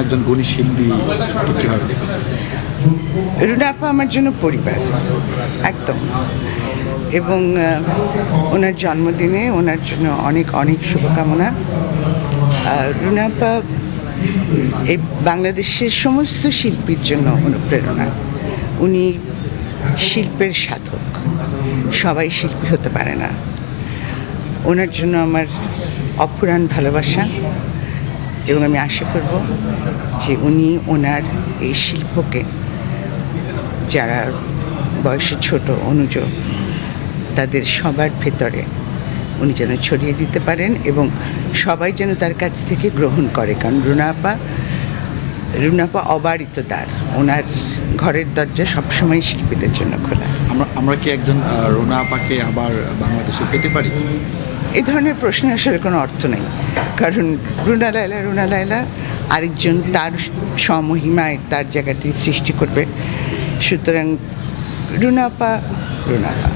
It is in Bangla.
একজন গুণী শিল্পী কীভাবে দেখছেন? আমার জন্য পরিবার, একদম। এবং ওনার জন্মদিনে ওনার জন্য অনেক অনেক শুভকামনা। রুনা এই বাংলাদেশের সমস্ত শিল্পীর জন্য অনুপ্রেরণা। উনি শিল্পের সাধক। সবাই শিল্পী হতে পারে না। ওনার জন্য আমার অফুরান ভালোবাসা। এবং আমি আশা করব যে উনি ওনার এই শিল্পকে যারা বয়সে ছোট অনুজ তাদের সবার ভেতরে উনি যেন ছড়িয়ে দিতে পারেন এবং সবাই যেন তার কাছ থেকে গ্রহণ করে। কারণ রুনাপা রুনাপা অবারিত দ্বার। ওনার ঘরের দরজা সবসময় শিল্পীদের জন্য খোলা। আমরা আমরা কি একজন আহ, রোনা আপাকে আবার বাংলাদেশে পেতে পারি? এই ধরনের প্রশ্নে আসলে কোনো অর্থ নেই। কারণ রুনা লাইলা রুনা লাইলা আরেকজন তার সমহিমায় তার জায়গাটি সৃষ্টি করবে। সুতরাং রুনাপা রুনাপা